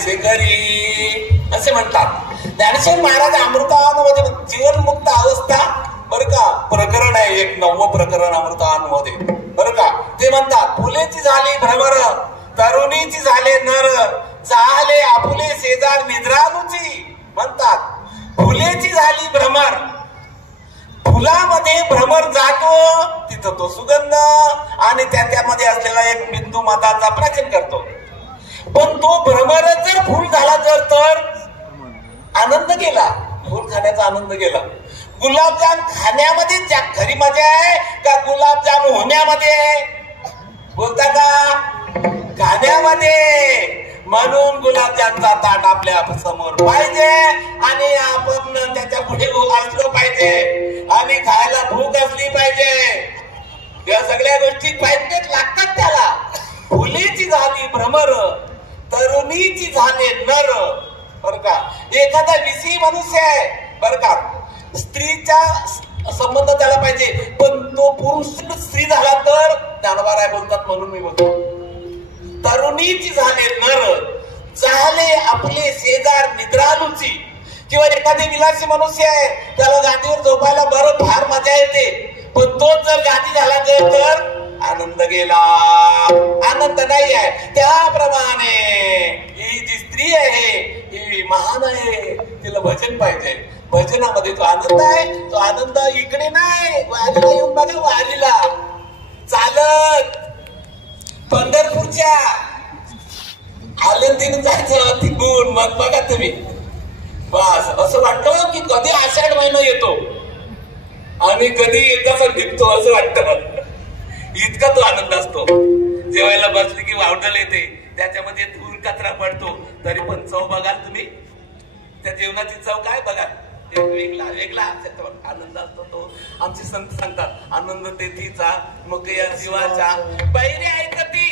जायचे घरी असे म्हणतात. ज्ञानेश्वर महाराज अमृतानुभवामध्ये जीवनमुक्त अवस्था बरं का प्रकरण आहे, एक 9वं प्रकरण अमृतानुभवामध्ये बरं का. ते म्हणतात फुलेची झाली भ्रमर तरुणीची झाले नर चाले आपुले शेजार निद्रालूची. म्हणतात फुलेची झाली भ्रमर, फुलामध्ये भ्रमर जातो तिथं तो सुगंध आणि त्यामध्ये असलेला एक बिंदू मताचा प्राचीन करतो. पण तो भ्रमरच जर फुल झाला तर आनंद गेला, फुल खाण्याचा आनंद गेला. गुलाबजाम खाण्यामध्ये खरी मजा आहे का गुलाबजाम होण्यामध्ये? बोलता का? खाण्यामध्ये. म्हणून गुलाबजामचा ताट आपल्या समोर पाहिजे आणि आपण त्याच्या पुढे असलो पाहिजे आणि खायला भूक असली पाहिजे. या सगळ्या गोष्टी पाहिजेच लागतात त्याला. फुलेची झाली भ्रमर तरुणीची झाले नर बर का. एखादा विषयी मनुष्य आहे बर का, स्त्रीचा संबंध त्याला पाहिजे, पण तो पुरुष स्त्री झाला तर ज्ञानोबा राय बोलतात म्हणून मी बोलतो. तरुणीची झाले नर झाले आपले शेजार निद्रालूची. किंवा एखादी विलासी मनुष्य आहे त्याला गादीवर झोपायला बरं फार मजा येते, पण तोच जर गादी झाला तर आनंद गेला, आनंद नाही आहे. त्याप्रमाणे ही जी स्त्री आहे ही महान आहे, तिला भजन पाहिजे. भजनामध्ये तो आनंद आहे, तो आनंद इकडे नाही, वारीला येऊन बघा, वारीला चालत पंढरपूरच्या आनंदीने जायचं तिकून. मग बघा तुम्ही बस असं वाटतं की कधी आषाढ महिना येतो आणि कधी एकदा निघतो असं वाटतं. इतका तो आनंद असतो. जेवायला बसली की वावडल येते, त्याच्यामध्ये धूर कचरा पडतो, तरी पण चव बघाल तुम्ही, त्या जेवणाची चव काय बघाल, वेगळा वेगळा आनंद असतो तो. आमचे संत सांगतात आनंद तेथीचा मग या जीवाचा बैरे ऐकती.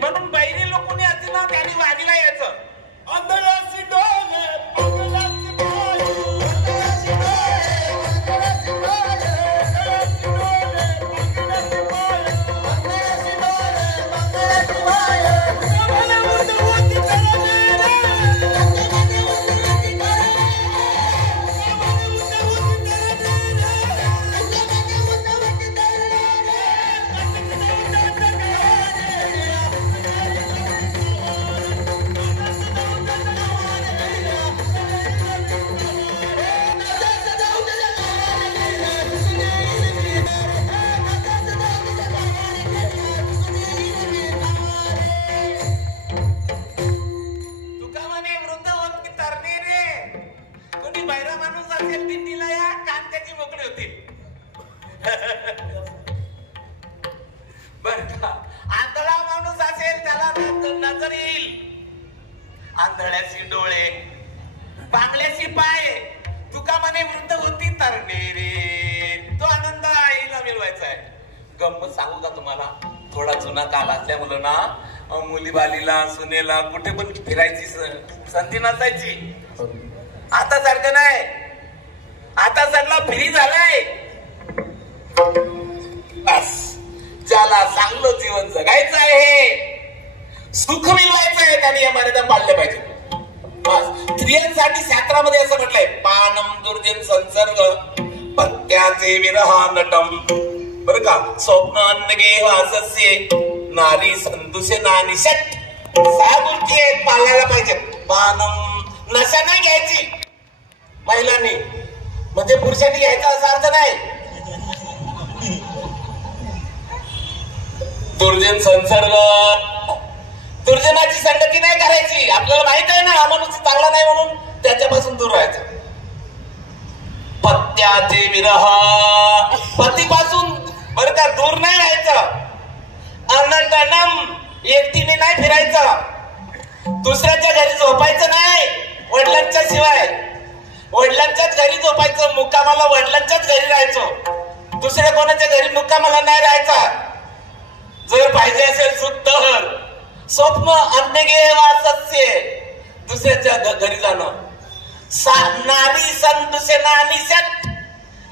म्हणून बैरे लोकांनी असतील ना त्यांनी वारीला यायचं. अंधळाची डोले पगलाची डोले, अंधळाची डोले पगलाची डोले, अंधळाची डोले पगलाची डोले, अंधळाची डोले पगलाची डोले. आम्हाला मोठं होती चला रे, आंधळा माणूस असेल त्याला नजर येईल. आंधळ्याची डोळे बांगल्याची पाय, तुका म्हणे वृद्ध होती तरणे रे. तो आनंद आईला मिळवायचा आहे. गंमत सांगू का तुम्हाला, थोडा जुना काल असल्यामुळे ना मुली बालीला सुनेला कुठे पण फिरायची संधी नसायची. आता सारखं नाही, आता सगळा फ्री झालाय. बस ज्याला चांगलं जीवन जगायचं आहे, सुख मिळवायचं आहे, त्याने या मर्यादा पाळल्या पाहिजे. बस स्त्रियांसाठी शास्त्रामध्ये असं म्हटलंय, पानम दुर्जन संसर्ग पत्त्याचे विरहा नटम बर का. स्वप्न अन्नगे वासस्य नारी संतुषे नानिषट. 6 गोष्टी आहेत पाळायला पाहिजेत. पानम नशा नाही घ्यायची महिलांनी, म्हणजे पुरुषांनी घ्यायचा असा अर्थ नाही. दुर्जन संसर्ग, दुर्जनाची संगती नाही करायची. आपल्याला माहित आहे ना हा मनुष्य चांगला नाही म्हणून त्याच्यापासून दूर राहायचं. पत्त्याचे विरह, पतीपासून बरं का दूर नाही राहायचं. अनंतनम, एकटीने नाही फिरायचं. दुसऱ्याच्या घरी झोपायचं नाही वडिलांच्या शिवाय. वडिलांच्याच घरी झोपायचं, मुक्कामाला वडिलांच्याच घरी राहायचं. दुसऱ्या कोणाच्या घरी मुक्कामाला नाही राहायचा. जर पाहिजे असेल सुत्तर स्वप्न अन्नगे वासस्य, दुसऱ्याच्या घरी जाणं. नारी संतुषे नानिषट,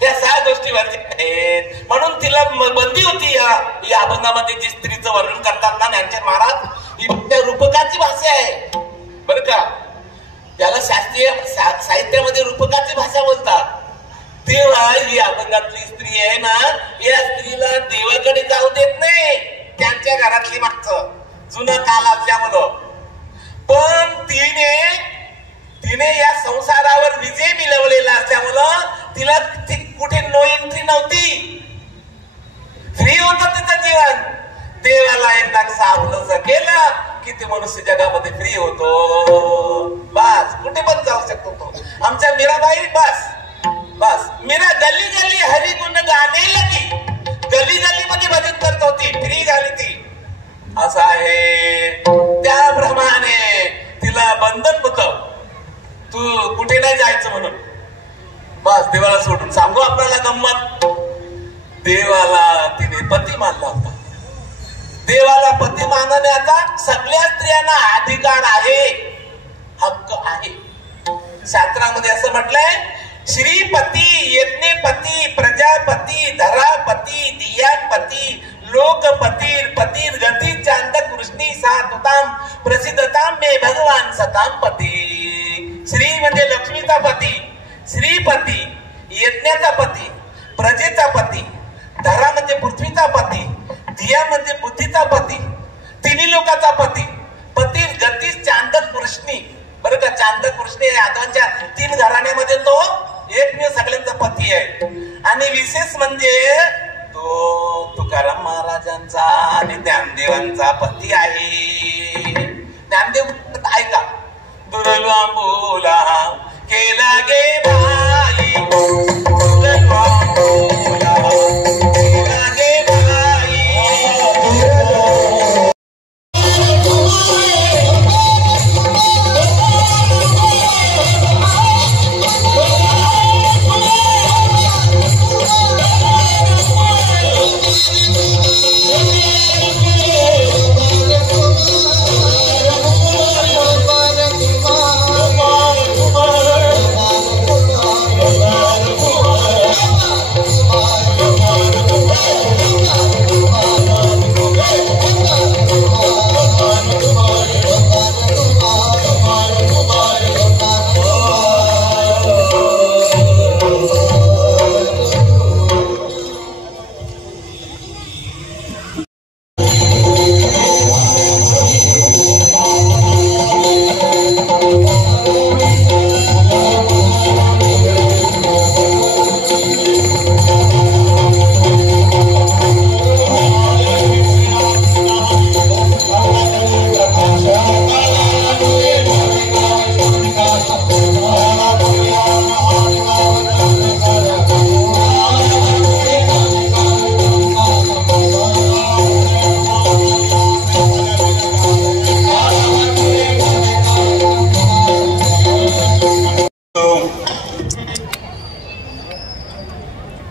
या 6 गोष्टी आहेत. म्हणून तिला बंदी होती. या अभंगामध्ये जी स्त्रीचं वर्णन करतात ना ज्ञानेश्वर महाराज, ही फक्त रूपकाची भाषा आहे. बर का, त्याला शास्त्रीय साहित्यामध्ये रूपकाची भाषा बोलतात. तेव्हा ही अभंगातली स्त्री आहे ना, या स्त्रीला देवाकडे जाऊ देत नाही, त्यांच्या घरातली मागचं जुनं काल असल्यामुळं. पण तिने या संसारावर विजय मिळवलेला असल्यामुळं तिला कुठे नो एंट्री नव्हती, फ्री होत तिचं जीवन. देवाला एकदा सावलं केलं की ते मनुष्य जगामध्ये फ्री होतो. बस कुठे पण जाऊ शकतो तो. आमच्या मीराबाई बस मीरा गली गली हरी गुण गाणे लगी, गली गली मध्ये भजन करत होती, फ्री झाली ती. असं आहे. त्याप्रमाणे तिला बंधन होत, तू कुठे नाही जायचं म्हणून. बस देवाला सोडून सांगू आपल्याला गंमत, देवाला तिने पती मानला होता. देवाला पती मानण्याचा सगळ्या स्त्रियांना अधिकार आहे, हक्क आहे. शास्त्रामध्ये असं म्हटलंय, श्रीपती, यज्ञपती, प्रजापती, धरापती, दियापती, लोकपती, पतीर गती चांद कृष्णी सातुताम प्रसिद्धताम मे भगवान सताम पती. श्री म्हणजे लक्ष्मीचा पती, श्रीपती, यज्ञाचा पती, प्रजेचा पती, धरा म्हणजे पृथ्वीचा पती, दिया म्हणजे बुद्धीचा पती, तिन्ही लोकांचा पती, पती गतीस चांदक कृष्णी. बरं का, चांदक कृष्णी यादवांच्या 3 घराण्यामध्ये तो एकमेव सगळ्यांचा पती आहे. आणि विशेष म्हणजे तो तुकाराम महाराजांचा आणि ज्ञानदेवांचा पती आहे. ज्ञानदेव ऐका, दुर्लभ बोला केला गे भाई, दुर्लभ बोला केला गे भाई.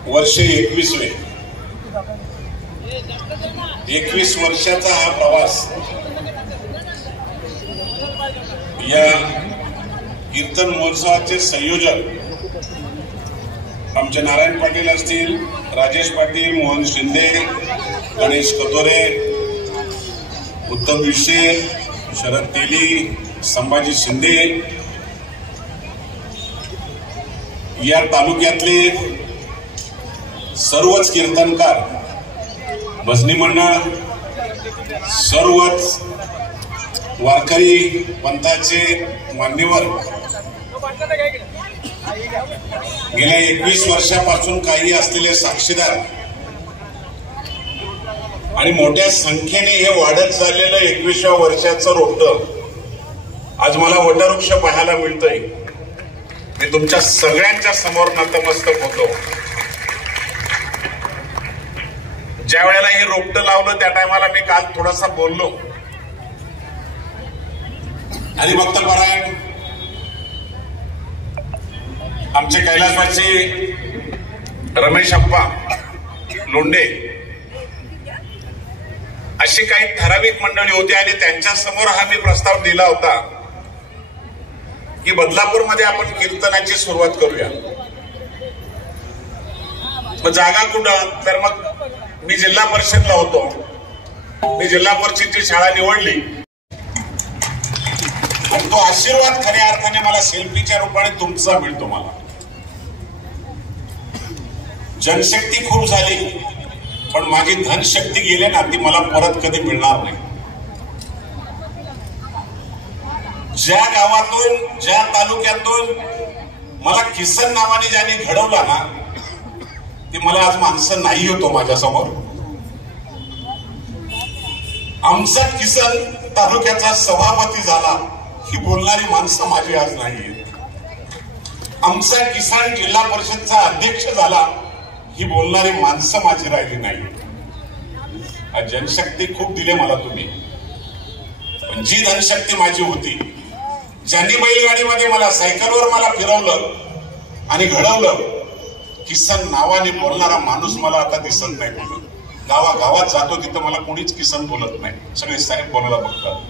वर्षे 21 वर्षाचा हा प्रवास या कीर्तन महोत्सवाचे संयोजक आमचे नारायण पाटील असतील, राजेश पाटील, मोहन शिंदे, गणेश कतोरे, उत्तम विषे, शरद तेली, संभाजी शिंदे, या तालुक्यातले सर्वच कीर्तनकार, भजनी मंडळ, सर्वच वारकरी पंथाचे मान्यवर गेल्या 21 वर्षापासून काही असलेले साक्षीदार आणि मोठ्या संख्येने हे वाढत चाललेलं 21व्या वर्षाचं रोपटं आज मला वटवृक्ष पाहायला मिळतंय. मी तुमच्या सगळ्यांच्या समोर नतमस्तक होतो. ज्या वेळेला हे रोपटं लावलं त्या टायमाला मी काल थोडासा बोललो. हरिभक्त परायण आमचे कैलासवासी रमेश अप्पा लोंढे अशी काही ठराविक मंडळी होती आणि त्यांच्या समोर हा मी प्रस्ताव दिला होता की बदलापूरमध्ये आपण कीर्तनाची सुरुवात करूया. मग जागा कुठं, तर मग मी जिल्हा परिषदला होतो. मी जिल्हा परिषदची शाळा निवडली आणि तो आशीर्वाद खऱ्या अर्थाने मला सेल्फीच्या रूपाने तुमचा मिळतो. मला जनशक्ती खूप झाली, पण माझी धनशक्ती गेली ना, ती मला परत कधी मिळणार नाही. ज्या गावातून, ज्या तालुक्यातून मला किसन नावाने ज्यांनी घडवला ना, ती मला आज माणसं नाही होतो माझ्यासमोर. आमचा किसन तालुक्याचा सभापती झाला ही बोलणारी माणसं माझी आज नाही. आमचा किसान जिल्हा परिषदचा अध्यक्ष झाला ही बोलणारी माणसं माझी राहिली नाही. जनशक्ती खूप दिले मला तुम्ही, पण जी धनशक्ती माझी होती, ज्यांनी बैलगाडीमध्ये मला, सायकलवर मला फिरवलं आणि घडवलं, किसन नावाने बोलणारा माणूस मला आता दिसत नाही. कुठं गावागावात जातो तिथं मला कोणीच किसन बोलत नाही. सगळे साहेब बोलायला बघतात,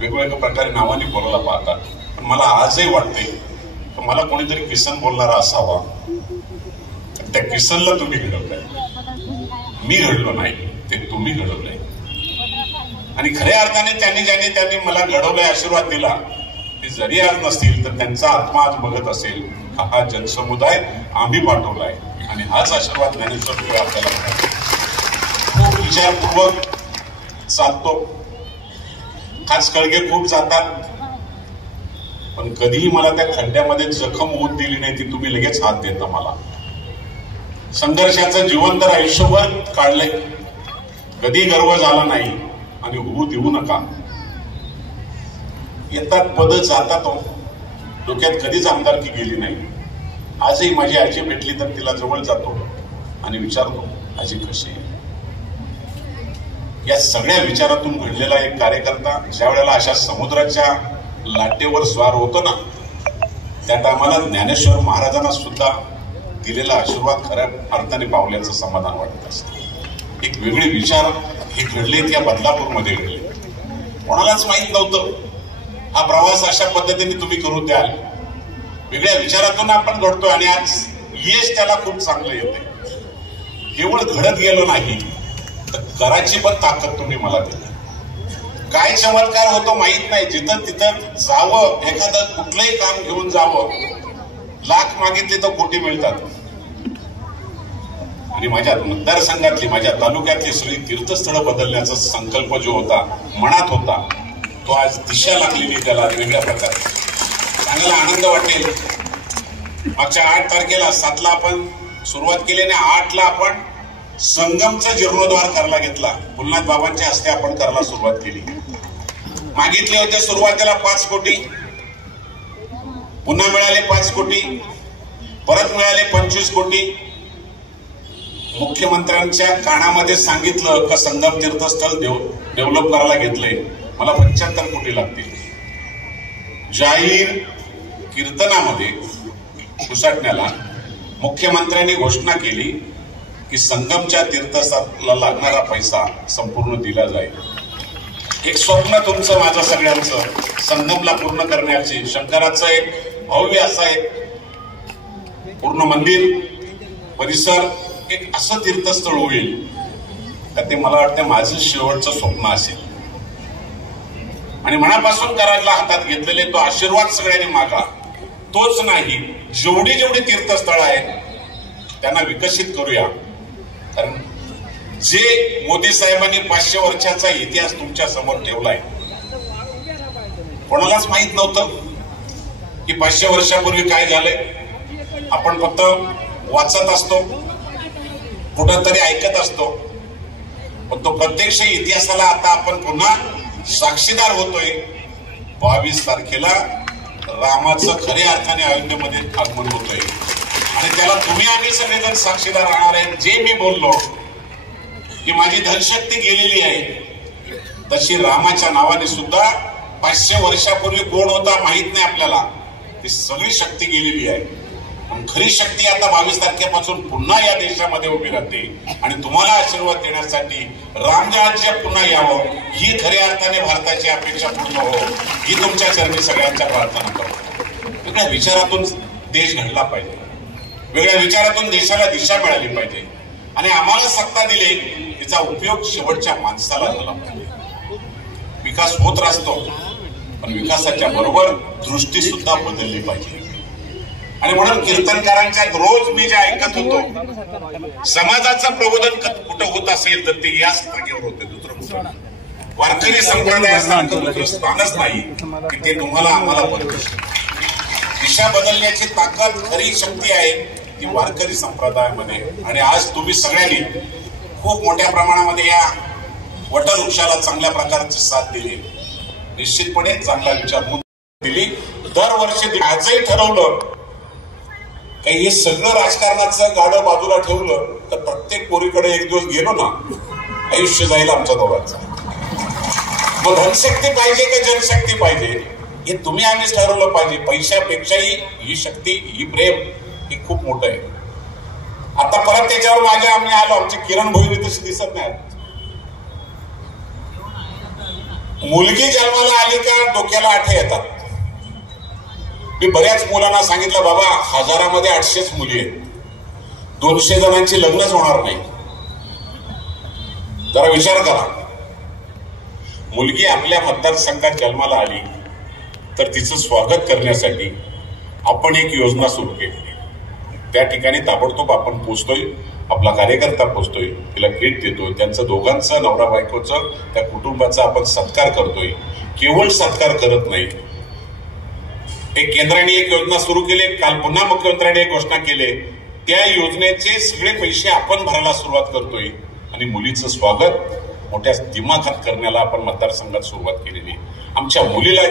वेगवेगळ्या प्रकारे नावाने बोलायला पाहतात. पण मला आजही वाटते की मला कोणीतरी किसन बोलणारा असावा. त्या किसनला तुम्ही घडवलंय, मी घडलो नाही, ते तुम्ही घडवलंय. आणि खऱ्या अर्थाने त्यांनी मला घडवलंय, आशीर्वाद दिला, ते जरी आज नसतील तर त्यांचा आत्मा आज बघत असेल हा जनसमुदाय आम्ही पाठवलाय. आणि हाच आशीर्वाद ज्ञानेश्वर आपल्याला खूप विचारपूर्वक चालतो. खास कळगे खूप जातात, पण कधीही मला त्या खड्ड्यामध्ये जखम होऊन दिली नाही, ती तुम्ही लगेच हात देता. मला संघर्षाचं जीवन तर आयुष्यभर काढलंय, कधी गर्व झाला नाही आणि होऊ देऊ नका. येतात पद जातात, डोक्यात कधीच आमदारकी गेली नाही. आजही माझी आजी भेटली तर तिला जवळ जातो आणि विचारतो, आजी कशी आहे. या सगळ्या विचारातून घडलेला एक कार्यकर्ता ज्या वेळेला अशा समुद्राच्या लाटेवर स्वार होतो ना, त्यात आम्हाला ज्ञानेश्वर महाराजांना सुद्धा दिलेला आशीर्वाद खऱ्या अर्थाने पावल्याचं समाधान वाटत असतं. एक वेगळे विचार हे घडले, त्या बदलापूरमध्ये घडले. कोणालाच माहित नव्हतं हा प्रवास अशा पद्धतीने तुम्ही करू द्याल. वेगळ्या विचारातून आपण घडतोय आणि आज यश त्याला खूप चांगलं येते. केवळ घडत गेलो नाही तर कराची पण ताकद तुम्ही मला दिली. काय चमत्कार होतो माहित नाही. जिथं तिथं जावं, एखादं कुठलंही काम घेऊन जावं, लाख मागितले तर कोटी मिळतात. आणि माझ्या मतदारसंघातली, माझ्या तालुक्यातली सगळी तीर्थस्थळं बदलण्याचा संकल्प जो होता, मनात होता, तो आज दिशा लागलेली त्याला वेगळ्या प्रकारे. चांगला आनंद वाटेल. मागच्या 8 तारखेला 7ला आपण सुरुवात केली आणि 8ला आपण संगमचा जीर्णोद्धार करायला घेतला. भुलनाथ बाबांच्या हस्ते आपण करायला सुरुवात केली. मागितले होते सुरुवातीला 5 कोटी, पुन्हा मिळाले 5 कोटी, परत मिळाले 25 कोटी. मुख्यमंत्र्यांच्या कानामध्ये सांगितलं का संगम तीर्थस्थळ डेव्हलप करायला घेतलंय, मला 75 कोटी लागतील. जाहीर कीर्तनामध्ये पुसाटण्याला मुख्यमंत्र्यांनी घोषणा केली की संगमच्या तीर्थस्थळाला लागणारा पैसा संपूर्ण दिला जाईल. एक स्वप्न तुमचं, माझं सगळ्यांचं, संगमला पूर्ण करण्याची. शंकराचं एक भव्य असं एक पूर्ण मंदिर परिसर, एक असं तीर्थस्थळ होईल का ते मला वाटतं माझं शेवटचं स्वप्न असेल. आणि मनापासून करायला हातात घेतलेले तो आशीर्वाद सगळ्यांनी मागा. तोच नाही, जेवढी तीर्थस्थळ आहेत त्यांना विकसित करूया. कारण जे मोदी साहेबांनी 500 वर्षाचा इतिहास तुमच्या समोर ठेवलाय, कोणालाच माहित नव्हतं की 500 वर्षापूर्वी काय झालंय. आपण फक्त वाचत असतो, कुठंतरी ऐकत असतो, पण तो प्रत्यक्ष इतिहासाला आता आपण पुन्हा साक्षीदार होतोय. 22 तारखेला रामाचं खऱ्या अर्थाने अयोध्येमध्ये आगमन होतोय आणि त्याला तुम्ही आम्ही सगळेजण साक्षीदार राहणार आहेत. जे मी बोललो की माझी धनशक्ती गेलेली आहे, तशी रामाच्या नावाने सुद्धा 500 वर्षापूर्वी कोण होता माहित नाही आपल्याला, ती सगळी शक्ती गेलेली आहे. पण खरी शक्ती आता 22 तारखेपासून पुन्हा या देशामध्ये उभी राहते आणि तुम्हाला आशीर्वाद देण्यासाठी रामराज्य पुन्हा यावं, ही खऱ्या अर्थाने भारताची अपेक्षा पूर्ण हो, ही तुमच्या चरणी सगळ्यांच्या प्रार्थना करतो. वेगळ्या विचारातून देश घडला पाहिजे, वेगळ्या विचारातून देशाला दिशा मिळाली पाहिजे आणि आम्हाला सत्ता दिली, तिचा उपयोग शेवटच्या माणसाला झाला पाहिजे. विकास होत असतो, पण विकासाच्या बरोबर दृष्टी सुद्धा बदलली पाहिजे. आणि म्हणून कीर्तनकारांच्या रोज मी जे ऐकत होतो, समाजाचं प्रबोधन कुठं होत असेल तर ते याच जागेवर होते, दुसरं कुठं. वारकरी संप्रदायासारखं दुसरं स्थानच नाही की ते तुम्हाला आम्हाला बदलतं. दिशा बदलण्याची ताकद, खरी शक्ती आहे ती वारकरी संप्रदायामध्ये. आणि आज तुम्ही सगळ्यांनी खूप मोठ्या प्रमाणामध्ये या वटवृक्षाला चांगल्या प्रकारची साथ दिली, निश्चितपणे चांगला विचार दिली. दरवर्षी आजही ठरवलं काही हे सगळं राजकारणाचं गाडं बाजूला ठेवलं तर प्रत्येक पोरीकडे एक दिवस गेलो ना, आयुष्य जाईल आमच्या दोघांचं. मग धनशक्ती पाहिजे का जनशक्ती पाहिजे हे तुम्ही आम्हीच ठरवलं पाहिजे. पैशापेक्षाही ही शक्ती, ही प्रेम हे खूप मोठं आहे. आता परत त्याच्यावर आम्ही आलो, आमची किरण भोईर तशी दिसत नाही. मुलगी जन्माला आली का डोक्याला आठे येतात. मी बऱ्याच मुलांना सांगितलं, बाबा हजारामध्ये 800च मुली आहेत, 200 जणांची लग्नच होणार नाही. जरा विचार करा. मुलगी आपल्या मतदारसंघात जन्माला आली तर तिचं स्वागत करण्यासाठी आपण एक योजना सुरू केली. त्या ठिकाणी ताबडतोब आपण पोहोचतोय, आपला कार्यकर्ता पोहोचतोय, तिला भेट देतोय, त्यांचं दोघांचं, नवरा बायकोचं, त्या कुटुंबाचा आपण सत्कार करतोय. केवळ सत्कार करत नाही, एक केंद्राने एक योजना सुरू केली, काल पुन्हा मुख्यमंत्र्यांनी एक घोषणा केली, त्या योजनेचे सगळे पैसे आपण भरायला सुरुवात करतोय. आणि मुलीचं स्वागत मोठ्या दिमाखात करण्याला आपण मतदारसंघात सुरुवात केलेली. आमच्या मुलीला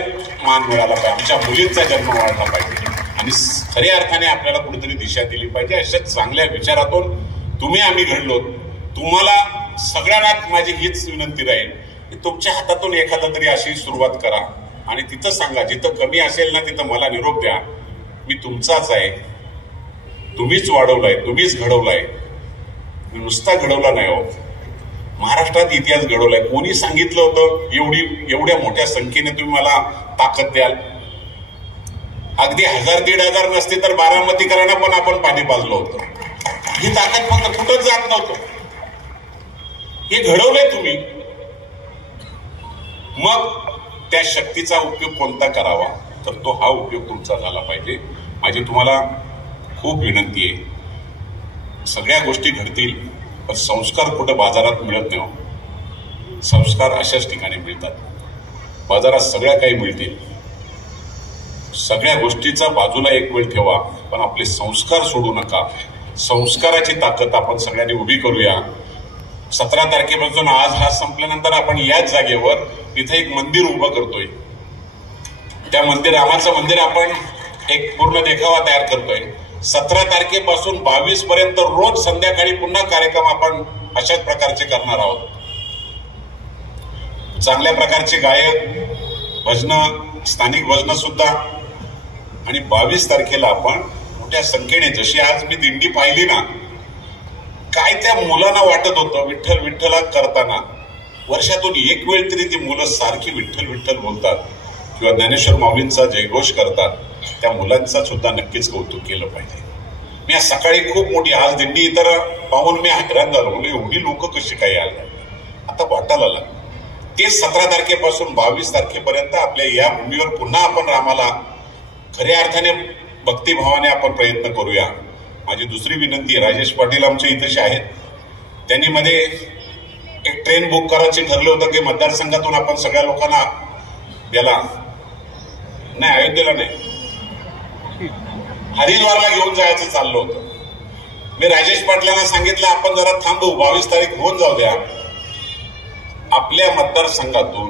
मान मिळाला पाहिजे, आमच्या मुलींचा जन्म वाढला पाहिजे आणि खऱ्या अर्थाने आपल्याला कुठेतरी दिशा दिली पाहिजे. अशा चांगल्या विचारातून तुम्ही आम्ही घडलो. तुम्हाला सगळ्यांना माझी हीच विनंती राहील की तुमच्या हातातून एखादा तरी अशी सुरुवात करा आणि तिथं सांगा, जिथं कमी असेल ना तिथं मला निरोप द्या, मी तुमचाच आहे, तुम्हीच वाढवलाय, तुम्हीच घडवलाय. मी नुसता घडवला नाही हो, महाराष्ट्रात इतिहास घडवलाय. कोणी सांगितलं होतं एवढ्या मोठ्या संख्येने तुम्ही मला ताकद द्याल? अगदी 1000-1500 नसते तर बारामतीकरांना पण आपण पाणी पाजलं होतं. ही ताकद फक्त कुठंच जात नव्हतं, हे घडवलंय तुम्ही. मग त्या शक्तीचा उपयोग कोणता करावा तर तो हा उपयोग तुमचा झाला पाहिजे. माझी तुम्हाला खूप विनंती आहे, सगळ्या गोष्टी घडतील पण संस्कार कुठं बाजारात मिळत नाही. संस्कार अशाच ठिकाणी मिळतात. बाजारात सगळ्या काही मिळतील, सगळ्या गोष्टीचा बाजूला एक वेळ ठेवा, पण आपले संस्कार सोडू नका. संस्काराची ताकद आपण सगळ्यांनी उभी करूया. 17 तारखेपासून आज हा संपल्यानंतर आपण याच जागेवर इथे एक मंदिर उभं करतोय. त्या रामाचं मंदिर आपण एक पूर्ण देखावा तयार करतोय. 17 तारखेपासून 22 पर्यंत रोज संध्याकाळी पुन्हा कार्यक्रम आपण अशाच प्रकारचे करणार आहोत. चांगल्या प्रकारचे गायक, भजनं, स्थानिक भजनं सुद्धा. आणि 22 तारखेला आपण मोठ्या संख्येने, जशी आज मी दिंडी पाहिली ना, काय त्या मुलांना वाटत होतं विठ्ठल विठ्ठला करताना. वर्षातून एक वेळ तरी ती मुलं सारखी विठ्ठल विठ्ठल बोलतात किंवा ज्ञानेश्वर माऊलींचा जयघोष करतात. त्या मुलांचा सुद्धा नक्कीच कौतुक केलं पाहिजे. मी आज सकाळी खूप मोठी आज दिंडी तर पाहून मी हैराण झालो, म्हणजे एवढी लोक कशी काय आली. आता वाटायला लागलं. ते 17 तारखेपासून 22 तारखेपर्यंत आपल्या या भूमीवर पुन्हा आपण रामाला खऱ्या अर्थाने भक्तिभावाने आपण प्रयत्न करूया. माझी दुसरी विनंती आहे, राजेश पाटील आमच्या इथेच आहेत, त्यांनी मध्ये एक ट्रेन बुक करायचे ठरलं होतं की मतदारसंघातून आपण सगळ्या लोकांना याला नाही, अयोध्येला नाही, हरिद्वारला घेऊन जायचं चाललं होतं. मी राजेश पाटलांना सांगितलं आपण जरा थांबू, 22 तारीख होऊन जाऊ द्या. आपल्या मतदारसंघातून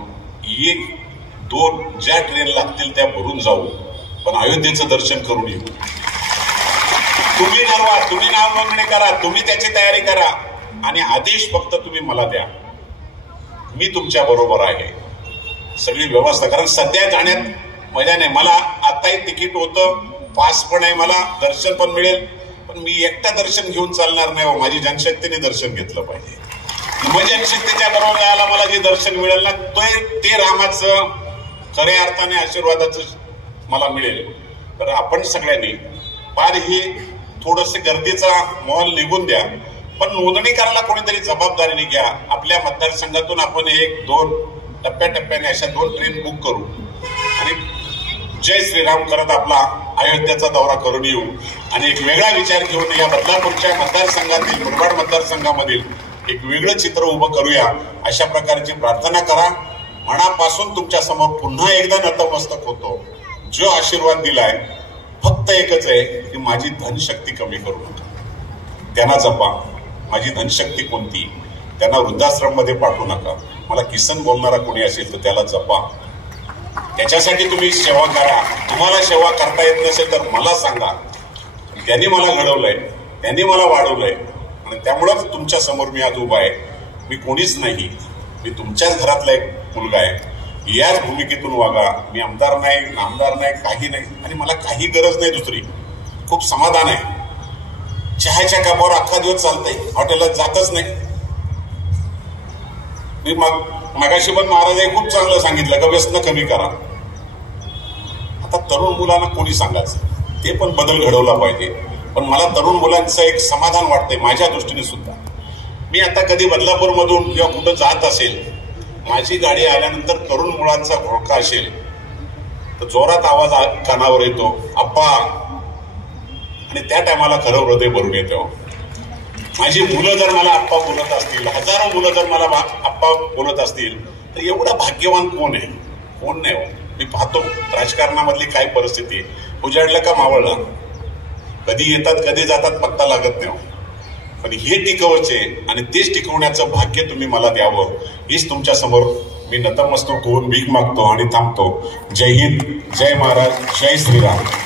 1-2 ज्या ट्रेन लागतील त्या भरून जाऊ, पण अयोध्येचं दर्शन करून येऊ. तुम्ही ठरवा, तुम्ही नाव नोंदणी करा, तुम्ही त्याची तयारी करा आणि आदेश फक्त तुम्ही मला द्या. मी तुमच्या बरोबर आहे. सगळी व्यवस्था, कारण सध्या जाण्यात मजा नाही. मला आताही तिकीट होतं, पास पण आहे, मला दर्शन पण मिळेल, पण मी एकटा दर्शन घेऊन चालणार नाही हो. माझी जनशक्तीने दर्शन घेतलं पाहिजे. जनशक्तीच्या बरोबर जायला मला जे दर्शन मिळेल ना ते रामाचं खऱ्या अर्थाने आशीर्वादाचं मला मिळेल. तर आपण सगळ्यांनी फार ही थोडस गर्दीचा माहोल निघून द्या, पण नोंदणी करायला कोणीतरी जबाबदारीने घ्या. आपल्या मतदारसंघातून आपण 1-2 टप्प्याटप्प्याने अशा 2 ट्रेन बुक करू जय श्रीराम करत आपला अयोध्येचा दौरा करून येऊ आणि एक वेगळा विचार घेऊन या बदलापूरच्या मतदारसंघातील मुरबाड मतदारसंघामधील एक वेगळं चित्र उभं करूया, अशा प्रकारची प्रार्थना करा. मनापासून तुमच्या समोर पुन्हा एकदा नतमस्तक होतो. जो आशीर्वाद दिलाय फक्त एकच आहे की माझी धनशक्ती कमी करू नका, त्यांना जपा. माझी धनशक्ती कोणती? त्यांना वृद्धाश्रम मध्ये पाठवू नका. मला किसन बोलणारा कोणी असेल तर त्याला जपा. त्याच्यासाठी तुम्ही सेवा करा. तुम्हाला सेवा करता येत नसेल तर मला सांगा. त्यांनी मला घडवलंय, त्यांनी मला वाढवलंय आणि त्यामुळेच तुमच्या समोर मी आज उभा आहे. मी कोणीच नाही, मी तुमच्याच घरातला एक मुलगा आहे. याच भूमिकेतून वागा. मी आमदार नाही, नामदार नाही, काही नाही आणि मला काही गरज नाही दुसरी. खूप समाधान आहे. चहाच्या कपावर अख्खा दिवस चालतंय, हॉटेलात जातच नाही. मी मगाशी पण महाराजांनी खूप चांगलं सांगितलं का व्यसन कमी करा. आता तरुण मुलांना कोणी सांगायचं, ते पण बदल घडवला पाहिजे. पण मला तरुण मुलांचं एक समाधान वाटतंय माझ्या दृष्टीने सुद्धा. मी आता कधी बदलापूर मधून किंवा कुठं जात असेल, माझी गाडी आल्यानंतर तरुण मुलांचा घोळका असेल तर जोरात आवाज कानावर येतो, अप्पा. आणि त्या टायमाला खरं हृदय भरून येतो. माझी मुलं जर मला आप्पा बोलत असतील, हजारो मुलं जर मला आप्पा बोलत असतील तर एवढा भाग्यवान कोण आहे? कोण नाही हो. मी पाहतो राजकारणामधली काय परिस्थिती आहे. उजाडलं का मावळलं, कधी येतात कधी जातात पत्ता लागत नाही. पण हे टिकवायचे आणि तेच टिकवण्याचं भाग्य तुम्ही मला द्यावं, हेच तुमच्या समोर मी नतमस्तक होऊन भीक मागतो आणि थांबतो. जय हिंद, जय महाराज, जय श्रीराम.